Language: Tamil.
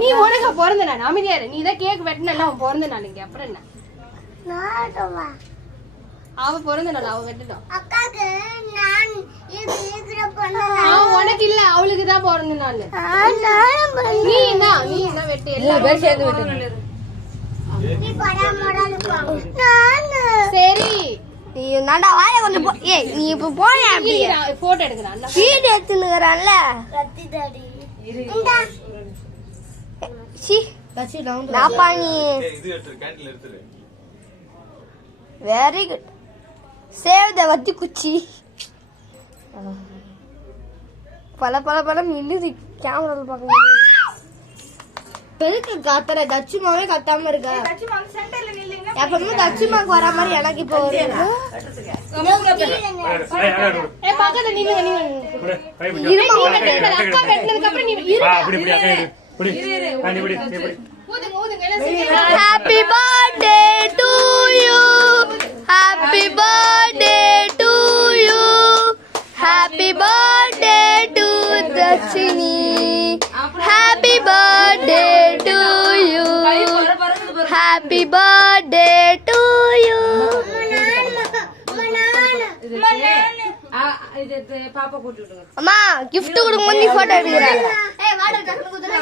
நீ உனக்கு பிறந்த நாள் அமைதியாரு. நீ தான் கேக் வெட்டினா அவன் பிறந்த நாளுங்க. அப்புறம் என்ன அவ பிறந்த நாள் அவ வெட்டட்டும். உனக்கு இல்ல அவளுக்கு தான் பிறந்த நாள். நீ என்ன வெட்டு எல்லா பேரும் சேர்ந்து வெட்டு. சரி நீ நான்டா வாய கொஞ்சம் நீ இப்ப போய் அப்படியே போட்டோ எடுக்கறான். வீடியோ எடுத்துக்கறான்ல. சி கச்சி டவுன் நாப்பா நீ இது எடுத்து கேண்டில் எடுத்துரு. Very good. சேவ் தி வத்தி குச்சி. பல மில்லுது கேமரால பாக்க. பெருக்கு காத்தற தச்சுமாவே கத்தாம இருக்க. தச்சுமா சென்டர்ல நில்லுங்க. எப்பவுமே தச்சுமாக்கு வர மாதிரி எனக்கு இப்போ வருது. ஏ பக்கத்துல நில்லுங்க. அக்கா வெட்டனதுக்கு அப்புறம் நீ அப்படி Happy birthday to you. Happy birthday to you. Happy birthday to Dashini. Happy birthday to you. Happy birthday to you. அம்மா gift கொடுங்க. நீ போட்டோ எடுக்கற. ஏய் வாடா டக்குனு குடுறா.